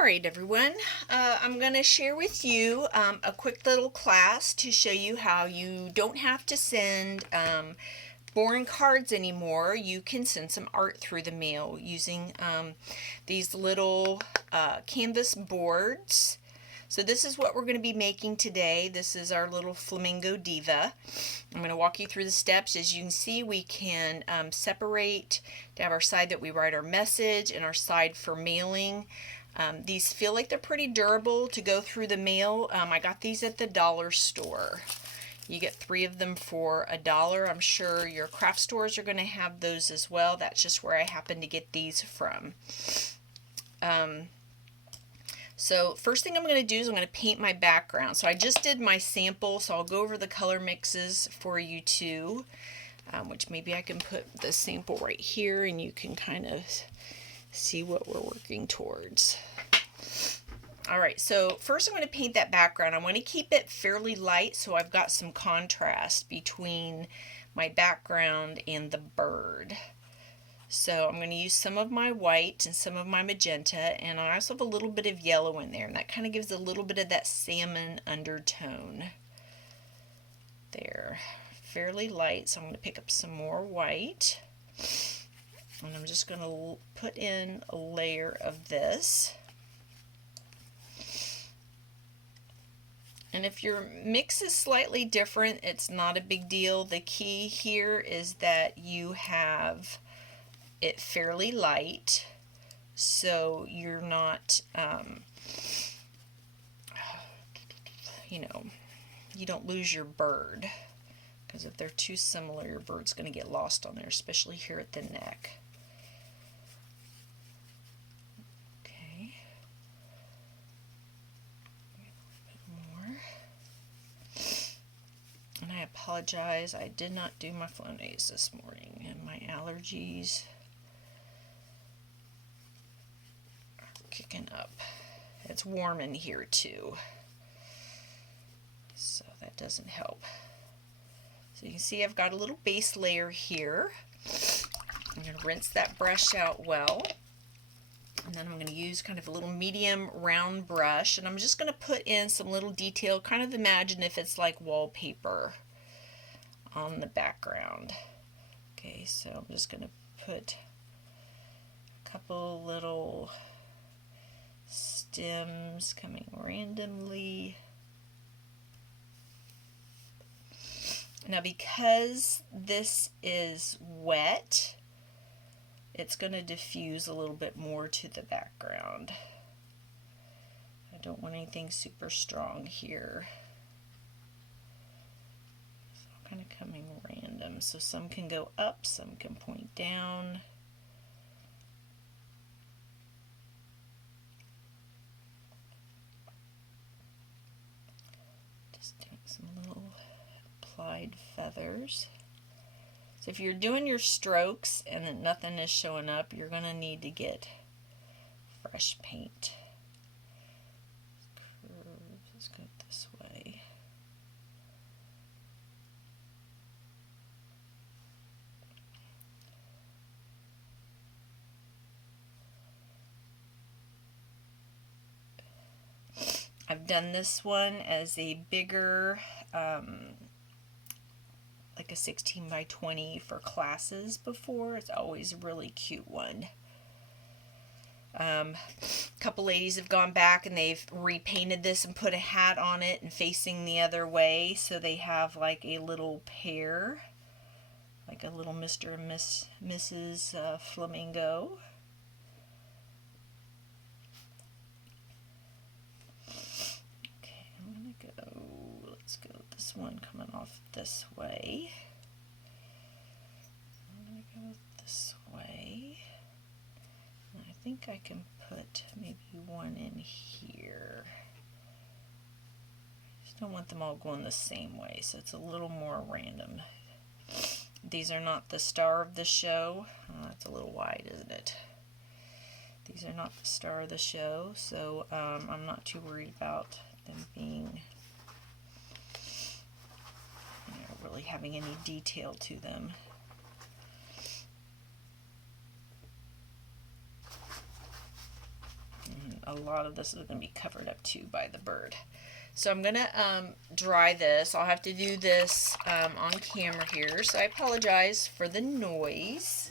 Alright everyone, I'm going to share with you a quick little class to show you how you don't have to send boring cards anymore. You can send some art through the mail using these little canvas boards. So this is what we're going to be making today. This is our little flamingo diva. I'm going to walk you through the steps. As you can see, we can separate to have our side that we write our message and our side for mailing. These feel like they're pretty durable to go through the mail. I got these at the dollar store. You get 3 of them for $1. I'm sure your craft stores are going to have those as well. That's just where I happen to get these from. So first thing I'm going to do is I'm going to paint my background. So I just did my sample, so I'll go over the color mixes for you too, which maybe I can put the sample right here and you can kind of see what we're working towards. Alright, so first I'm going to paint that background. I want to keep it fairly light so I've got some contrast between my background and the bird. So I'm going to use some of my white and some of my magenta, and I also have a little bit of yellow in there, and that kind of gives a little bit of that salmon undertone. There, fairly light, so I'm going to pick up some more white. And I'm just going to put in a layer of this. And if your mix is slightly different, it's not a big deal. The key here is that you have it fairly light, so you're not, you don't lose your bird. Because if they're too similar, your bird's going to get lost on there, especially here at the neck. Okay. A little bit more. And I apologize, I did not do my Flonase this morning, and my allergies are kicking up. It's warm in here too, so that doesn't help. So you can see I've got a little base layer here. I'm going to rinse that brush out well. And then I'm going to use kind of a little medium round brush. And I'm just going to put in some little detail. Kind of imagine if it's like wallpaper on the background. Okay, so I'm just going to put a couple little stems coming randomly. Now because this is wet, it's going to diffuse a little bit more to the background. I don't want anything super strong here. So I'm kind of coming random. So some can go up, some can point down. Just doing some little applied feathers. So if you're doing your strokes and nothing is showing up, you're going to need to get fresh paint. Curves, let's go this way. I've done this one as a bigger like a 16 by 20 for classes before. It's always a really cute one. A couple ladies have gone back and they've repainted this and put a hat on it and facing the other way, so they have like a little pair, like a little Mr. and Mrs. Flamingo. Okay, I'm gonna go, let's go with this one coming off this way. I'm going to go this way. And I think I can put maybe one in here. I just don't want them all going the same way, so it's a little more random. These are not the star of the show. It's a little wide, isn't it? These are not the star of the show, so I'm not too worried about them being, really having any detail to them. a lot of this is going to be covered up too by the bird. So I'm going to dry this. I'll have to do this on camera here, so I apologize for the noise.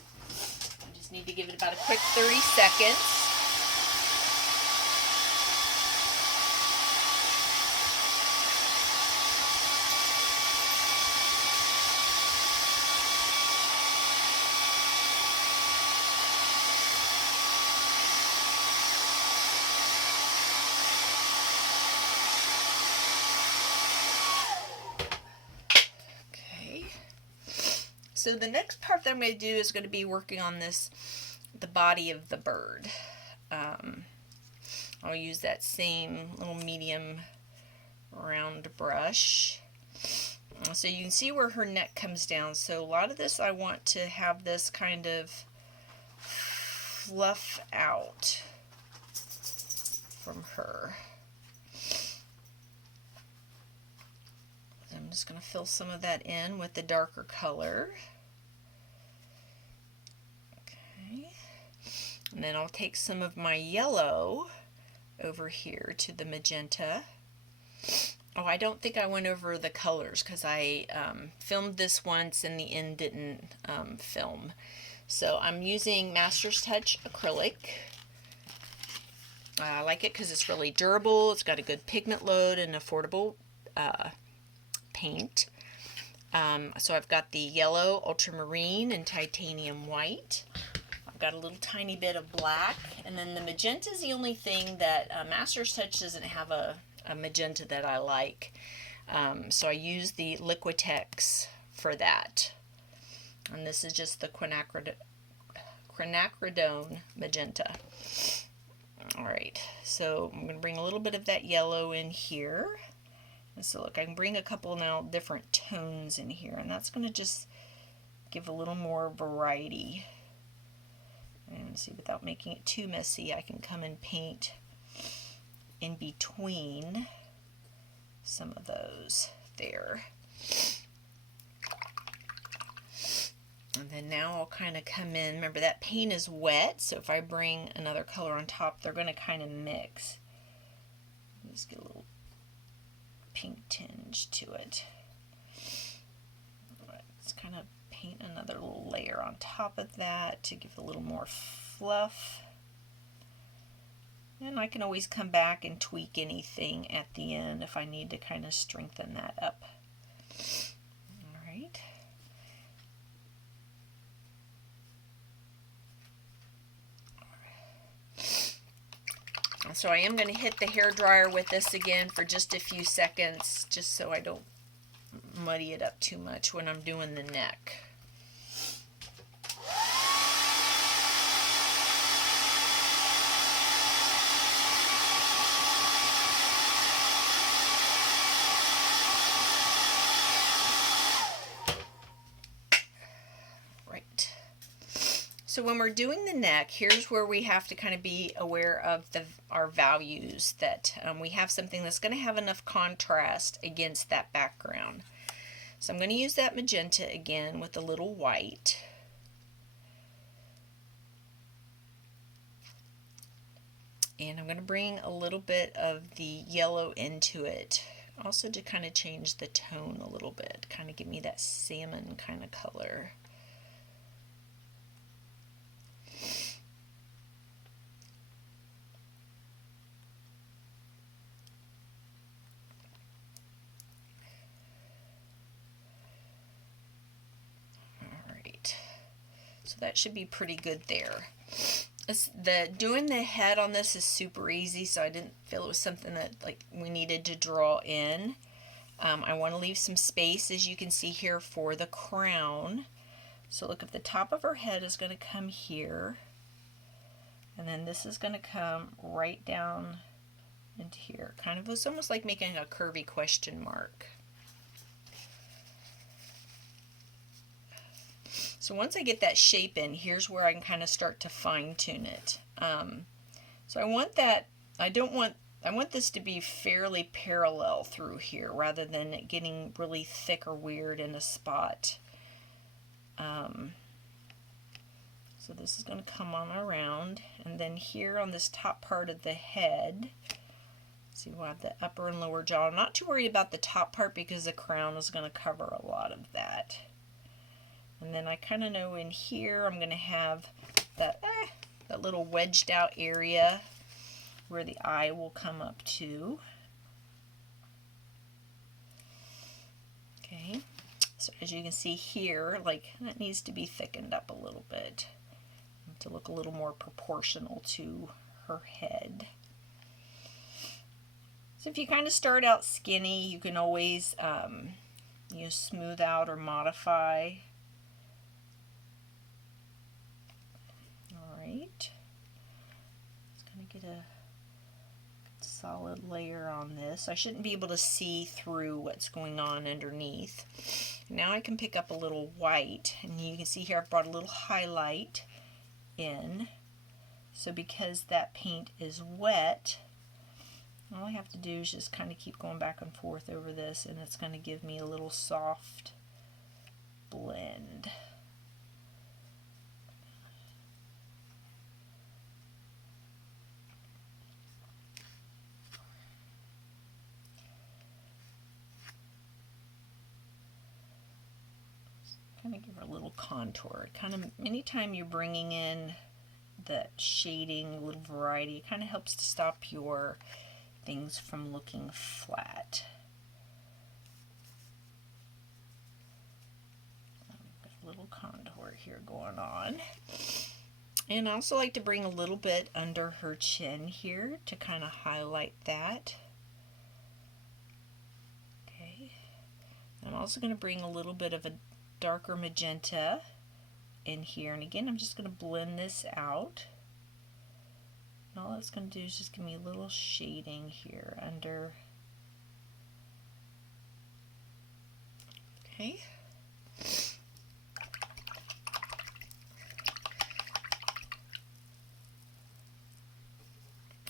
I just need to give it about a quick 30 seconds. So the next part that I'm going to do is going to be working on the body of the bird. I'll use that same little medium round brush. So you can see where her neck comes down. So a lot of this, I want to have this kind of fluff out from her. I'm just going to fill some of that in with the darker color. Okay. And then I'll take some of my yellow over here to the magenta. Oh, I don't think I went over the colors because I filmed this once and the end didn't film. So I'm using Master's Touch acrylic. I like it because it's really durable. It's got a good pigment load and affordable paint. So I've got the yellow, ultramarine, and titanium white. I've got a little tiny bit of black, and then the magenta is the only thing that Master's Touch doesn't have a magenta that I like. So I use the Liquitex for that. And this is just the quinacridone magenta. Alright, so I'm going to bring a little bit of that yellow in here. And so look, I can bring a couple now different tones in here, and that's going to just give a little more variety. And see, without making it too messy, I can come and paint in between some of those there. And then now I'll kind of come in. Remember, that paint is wet, so if I bring another color on top, they're going to kind of mix. Just get a little pink tinge to it. Let's kind of paint another little layer on top of that to give it a little more fluff. And I can always come back and tweak anything at the end if I need to kind of strengthen that up. Alright. So I am going to hit the hair dryer with this again for just a few seconds, just so I don't muddy it up too much when I'm doing the neck. So when we're doing the neck, here's where we have to kind of be aware of our values, that we have something that's going to have enough contrast against that background. So I'm going to use that magenta again with a little white. And I'm going to bring a little bit of the yellow into it, also to kind of change the tone a little bit, kind of give me that salmon kind of color. So that should be pretty good there. Doing the head on this is super easy, so I didn't feel it was something that we needed to draw in. I want to leave some space, as you can see here, for the crown. So look, if the top of her head is going to come here, and then this is going to come right down into here. Kind of, it's almost like making a curvy question mark. So once I get that shape in, here's where I can kind of start to fine tune it. So I want that, I want this to be fairly parallel through here rather than it getting really thick or weird in a spot. So this is going to come on around, and then here on this top part of the head, see, we'll have the upper and lower jaw. I'm not too worried about the top part because the crown is going to cover a lot of that. And then I kind of know in here I'm going to have that little wedged out area where the eye will come up to. Okay, so as you can see here, like, that needs to be thickened up a little bit to look a little more proportional to her head. So if you kind of start out skinny, you can always smooth out or modify. All right, just gonna get a solid layer on this. I shouldn't be able to see through what's going on underneath. Now I can pick up a little white, and you can see here I've brought a little highlight in. So because that paint is wet, all I have to do is just kind of keep going back and forth over this, and it's going to give me a little soft blend. Kind of give her a little contour. Kind of anytime you're bringing in the shading, a little variety, it kind of helps to stop your things from looking flat. Got a little contour here going on. And I also like to bring a little bit under her chin here to kind of highlight that. Okay. I'm also going to bring a little bit of a darker magenta in here, and again I'm just going to blend this out, and all that's going to do is just give me a little shading here under. Okay,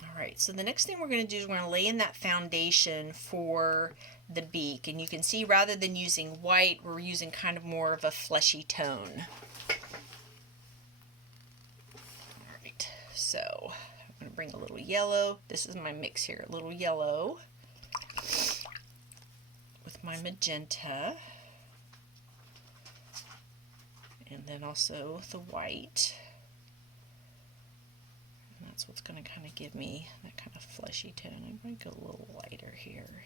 alright, so the next thing we're going to do is we're going to lay in that foundation for the beak, and you can see rather than using white, we're using kind of more of a fleshy tone. Alright, so I'm going to bring a little yellow. This is my mix here, a little yellow with my magenta, and then also the white. And that's what's going to kind of give me that kind of fleshy tone. I'm going to go a little lighter here.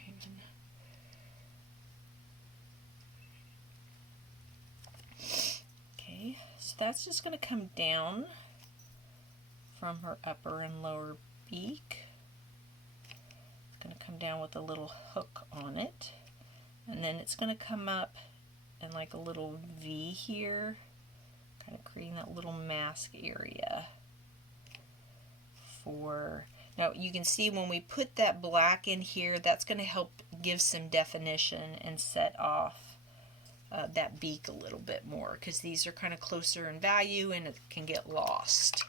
Okay, so that's just going to come down from her upper and lower beak. It's going to come down with a little hook on it, and then it's going to come up in like a little V here, kind of creating that little mask area for. Now you can see when we put that black in here, that's going to help give some definition and set off that beak a little bit more, because these are kind of closer in value and it can get lost.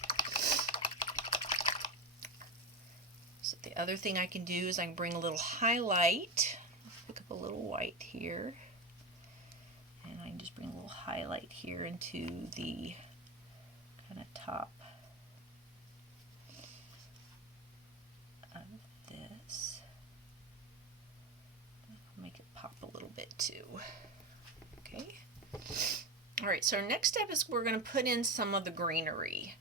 So the other thing I can do is I can bring a little highlight, pick up a little white here, and I can just bring a little highlight here into the kind of top of this. I'll make it pop a little bit too. Okay. Alright, so our next step is we're going to put in some of the greenery.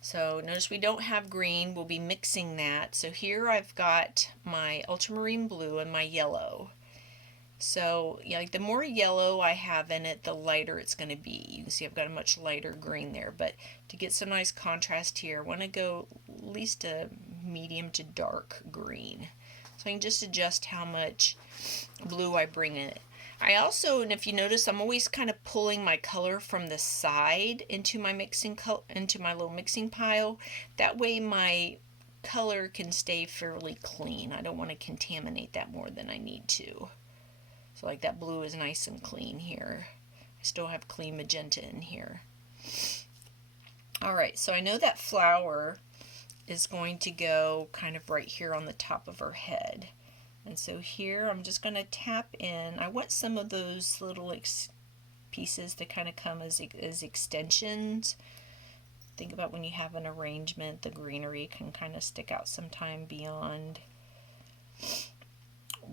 So notice we don't have green, we'll be mixing that. So here I've got my ultramarine blue and my yellow. So like the more yellow I have in it, the lighter it's going to be. You can see I've got a much lighter green there, but to get some nice contrast here, I want to go at least a medium to dark green. So I can just adjust how much blue I bring in it. I also, and if you notice, I'm always kind of pulling my color from the side into my little mixing pile. That way my color can stay fairly clean. I don't want to contaminate that more than I need to. So like that blue is nice and clean here. I still have clean magenta in here. Alright, so I know that flower is going to go kind of right here on the top of her head. And so here I'm just going to tap in. I want some of those little pieces to kind of come as extensions Think about when you have an arrangement, the greenery can kind of stick out sometime beyond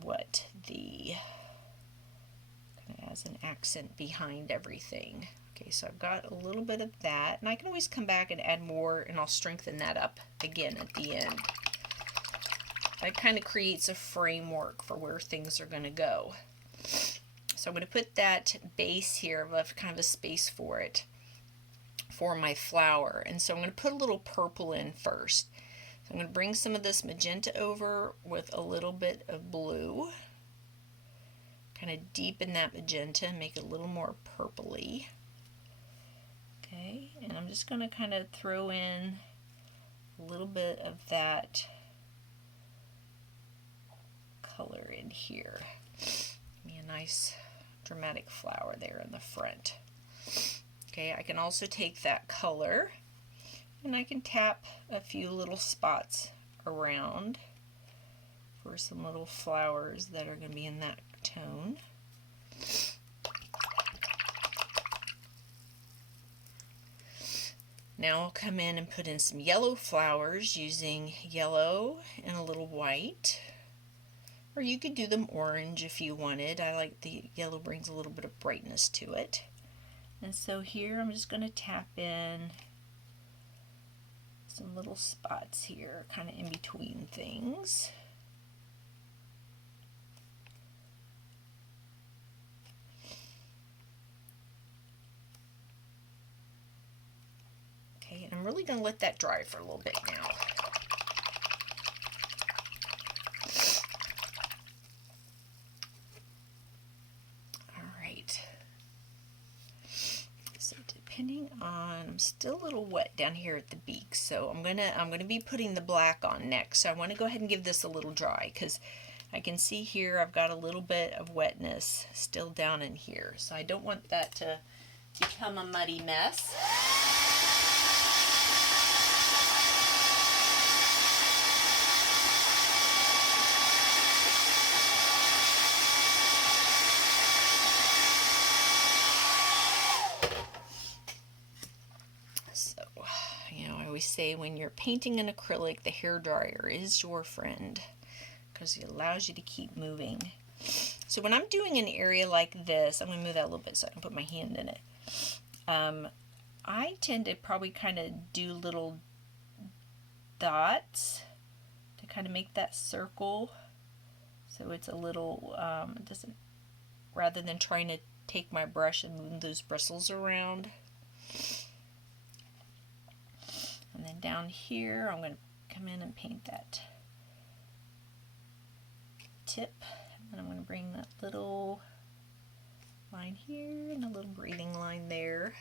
what the, kind of as an accent behind everything. Okay, so I've got a little bit of that, and I can always come back and add more, and I'll strengthen that up again at the end. That kind of creates a framework for where things are going to go. So I'm going to put that base here, I've left kind of a space for it, for my flower. And so I'm going to put a little purple in first. So I'm going to bring some of this magenta over with a little bit of blue. Kind of deepen that magenta and make it a little more purpley. Okay, and I'm just going to kind of throw in a little bit of that color in here. Give me a nice dramatic flower there in the front. Okay, I can also take that color and I can tap a few little spots around for some little flowers that are going to be in that tone. Now I'll come in and put in some yellow flowers using yellow and a little white. Or you could do them orange if you wanted. I like the yellow, brings a little bit of brightness to it. And so here I'm just going to tap in some little spots here, kind of in between things. Okay, and I'm really going to let that dry for a little bit now. I'm still a little wet down here at the beak, so I'm gonna be putting the black on next. So I want to go ahead and give this a little dry because I can see here I've got a little bit of wetness still down in here, so I don't want that to become a muddy mess. Say when you're painting an acrylic, the hair dryer is your friend because it allows you to keep moving. So when I'm doing an area like this, I'm going to move that a little bit so I can put my hand in it. I tend to probably kind of do little dots to kind of make that circle so it's a little, it doesn't, rather than trying to take my brush and move those bristles around. And then down here, I'm going to come in and paint that tip. And I'm going to bring that little line here and a little breathing line there.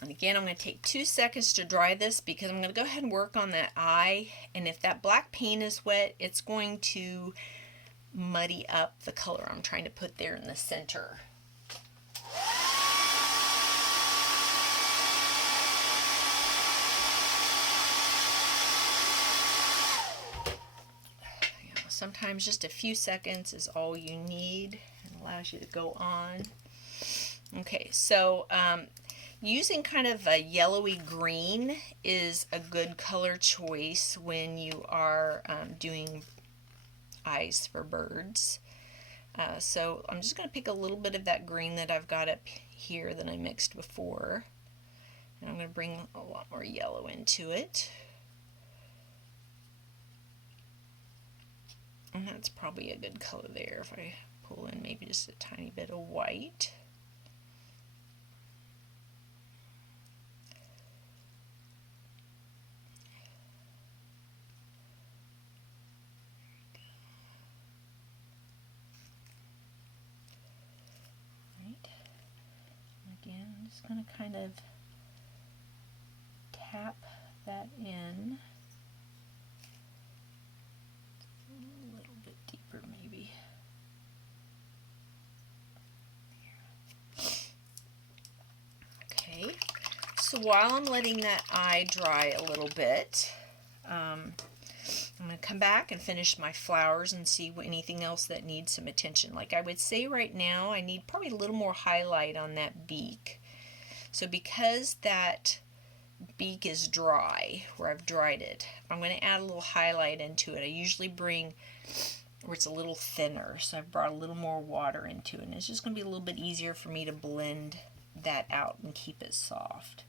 And again, I'm going to take 2 seconds to dry this because I'm going to go ahead and work on that eye. And if that black paint is wet, it's going to muddy up the color I'm trying to put there in the center. Sometimes just a few seconds is all you need and allows you to go on. Okay, so using kind of a yellowy green is a good color choice when you are doing eyes for birds. So I'm just going to pick a little bit of that green that I've got up here that I mixed before. And I'm going to bring a lot more yellow into it. And that's probably a good color there if I pull in maybe just a tiny bit of white. Right. Again, I'm just going to kind of tap that in. Maybe. Okay, so while I'm letting that eye dry a little bit, I'm going to come back and finish my flowers and see anything else that needs some attention. Like I would say right now, I need probably a little more highlight on that beak. So because that beak is dry, where I've dried it, I'm going to add a little highlight into it. I usually bring where it's a little thinner, so I've brought a little more water into it, and it's just going to be a little bit easier for me to blend that out and keep it soft.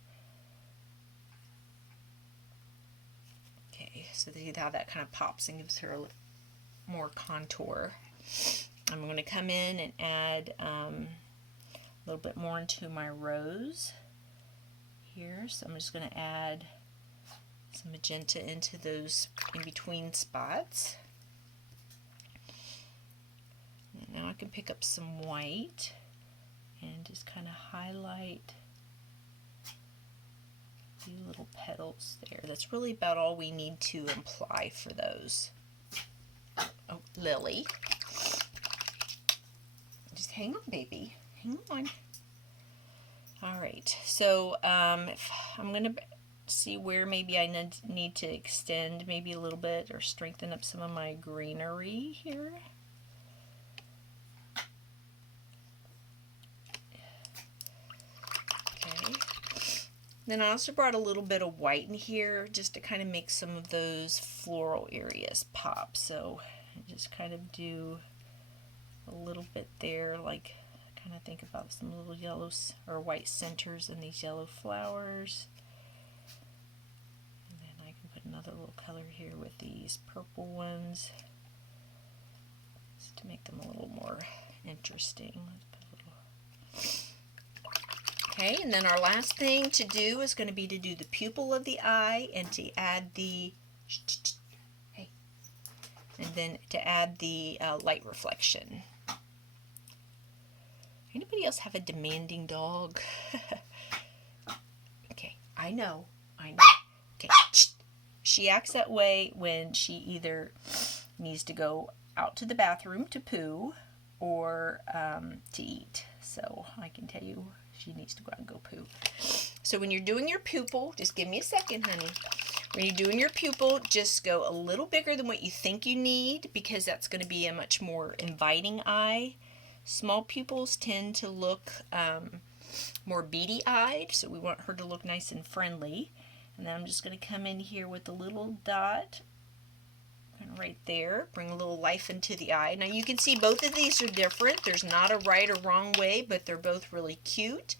Okay, so see how that kind of pops and gives her a little more contour. I'm going to come in and add a little bit more into my rose here, so I'm just going to add some magenta into those in between spots. And now I can pick up some white and just kind of highlight the little petals there. That's really about all we need to apply for those. Oh, Lily. Just hang on, baby. Hang on. Alright, so I'm going to see where maybe I need to extend maybe a little bit or strengthen up some of my greenery here. Okay. Then I also brought a little bit of white in here just to kind of make some of those floral areas pop. So I just kind of do a little bit there, like kind of think about some little yellows or white centers in these yellow flowers. And then I can put another little color here with these purple ones just to make them a little more interesting. Let's put a little. Okay, and then our last thing to do is going to be to do the pupil of the eye and to add the and then to add the light reflection. Anybody else have a demanding dog? Okay, I know. Okay, she acts that way when she either needs to go out to the bathroom to poo or to eat. So I can tell you she needs to go out and go poo. So when you're doing your pupil, just give me a second, honey. When you're doing your pupil, just go a little bigger than what you think you need because that's going to be a much more inviting eye. Small pupils tend to look more beady-eyed, so we want her to look nice and friendly. And then I'm just going to come in here with a little dot right there, bring a little life into the eye. Now you can see both of these are different. There's not a right or wrong way, but they're both really cute.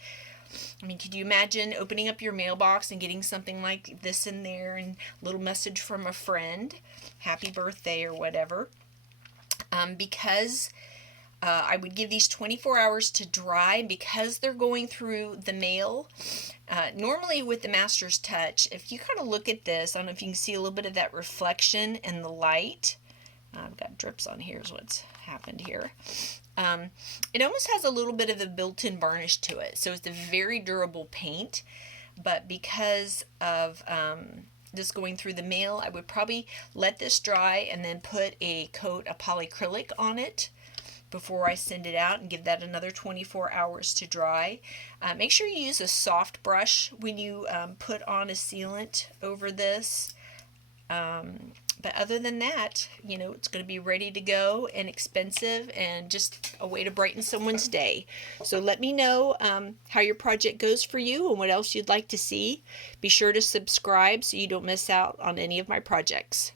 I mean, could you imagine opening up your mailbox and getting something like this in there and a little message from a friend, happy birthday or whatever? Because I would give these 24 hours to dry, and because they're going through the mail, normally with the Master's Touch, if you kind of look at this, I don't know if you can see a little bit of that reflection in the light. I've got drips on here is what's happened here. It almost has a little bit of a built-in varnish to it, so it's a very durable paint, but because of this going through the mail, I would probably let this dry and then put a coat of polyacrylic on it before I send it out and give that another 24 hours to dry. Make sure you use a soft brush when you put on a sealant over this. But other than that, you know, it's going to be ready to go, inexpensive, and just a way to brighten someone's day. So let me know how your project goes for you and what else you'd like to see. Be sure to subscribe so you don't miss out on any of my projects.